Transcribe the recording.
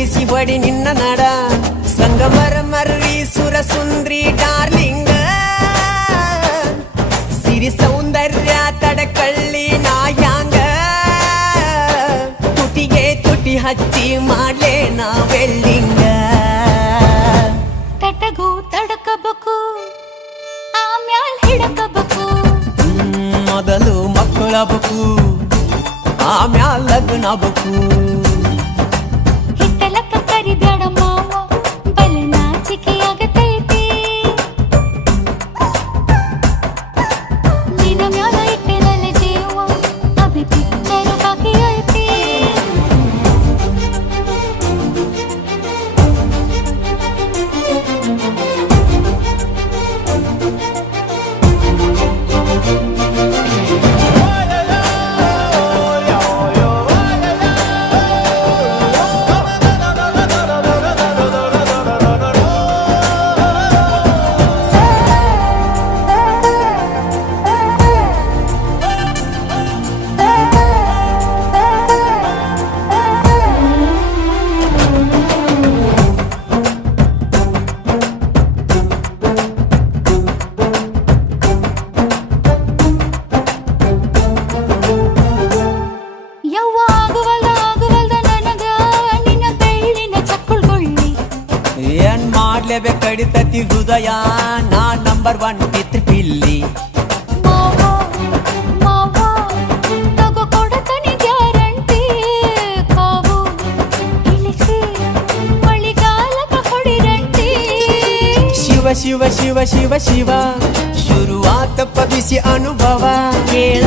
ಮುಗಿಸಿ ಬಡಿ ನಿನ್ನ ನಡ ಸಂಗಮರ ಮರ್ರಿ ಸುರ ಸುಂದ್ರಿ ಡಾರ್ಲಿಂಗ ಸಿರಿ ಸೌಂದರ್ಯ ತಡಕಳ್ಳಿ ನಾಯಾಂಗ ತುಟಿಗೆ ತುಟಿ ಹಚ್ಚಿ ಮಾಡ್ಲೇ ನಾವೆಲ್ಲಿಂಗ ತಟಗೂ ತಡಕಬೇಕು ಆಮ್ಯಾಲ್ ಹಿಡಕಬೇಕು ಮೊದಲು ಮಕ್ಕಳಬೇಕು ಆಮ್ಯಾಲ್ ಲಗ್ನಬೇಕು ಹಿಟ್ಟಲಕ್ಕ ಕರಿಬ್ಯಾಡ ಮಾವ ಬಲೆ ನಾಚಿಕೆಯಾಗತೈತಿ ನಿನ್ನ ಮ್ಯಾಲ ಇಟ್ಟೆನಲೆ ಜೀವ ಅಭಿ ಪಿಕ್ಚರು ಬಾಕಿ ಐತಿ ಏನ್ ಮಾಡ್ಲೇಬೇಕು ಕಡಿತತಿ ಹೃದಯ ನಾ ನಂಬರ್ 1 ಪಿತ್ರಿ ಪಿಲ್ಲಿ ಶಿವ ಶಿವ ಶಿವ ಶಿವ ಶಿವ ಶುರುವಾತಪ್ಪ ಬಿಸಿ ಅನುಭವ ಕೇಳ